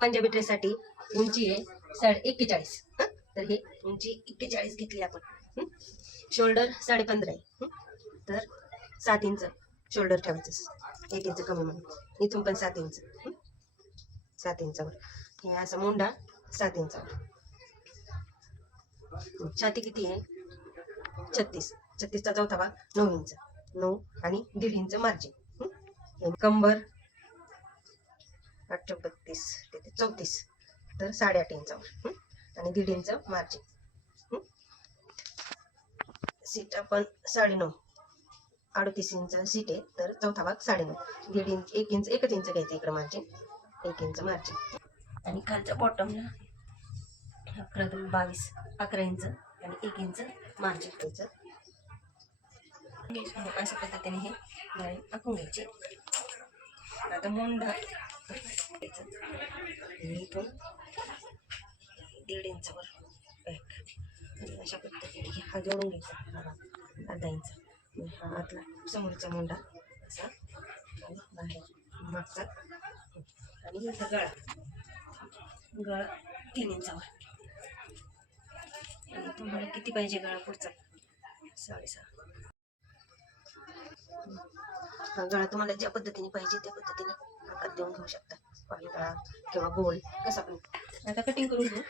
पंजाबी ड्रेससाठी उंची आहे 41.5. तर हे उंची 41 घेतली आपण. शोल्डर 15.5 आहे. तर 7 इंच शोल्डर ठेवायचं, 1 इंच कमी म्हणून. इथून पण 7 इंच, 7 इंचावर. हे असं मुंडा 7 इंचावर. छाती किती आहे? 36. 36चा चौथा भाग 9 इंच, 9 आणि 1.5 इंच मार्जिन. कंबर 832 तिथे 34, तर 8.5 इंचावर आणि 1.5 इंच मार्जिन. सीट आपण 9.5, 38 इंच सीट आहे, तर चौथा भाग 9.5, 1.5 इंच, 1 इंच, 1 इंच घ्यायचं इकडं मार्जिन, 1 इंच मार्जिन. आणि खालच्या बॉटमला 22, 11 इंच आणि 1 इंच मार्जिन घ्यायचं. अशा पद्धतीने हे डाळी आखून घ्यायची. आता मुंडा इथून 1.5 इंचावर बॅक, अशा पद्धतीने हा जोडून घ्यायचा, अर्धा इंच. हा आतला समोरचा मुंडा असा आणि बाहेर मागचा. आणि इथं गळा 3 इंचावर. आणि तुम्हाला किती पाहिजे गळा पुढचा? 6.5. हा गळा तुम्हाला ज्या पद्धतीने पाहिजे त्या पद्धतीने आकार देऊन घेऊ शकता, पाणी गळा किंवा गोल कसा पण. आता कटिंग करून घेऊ.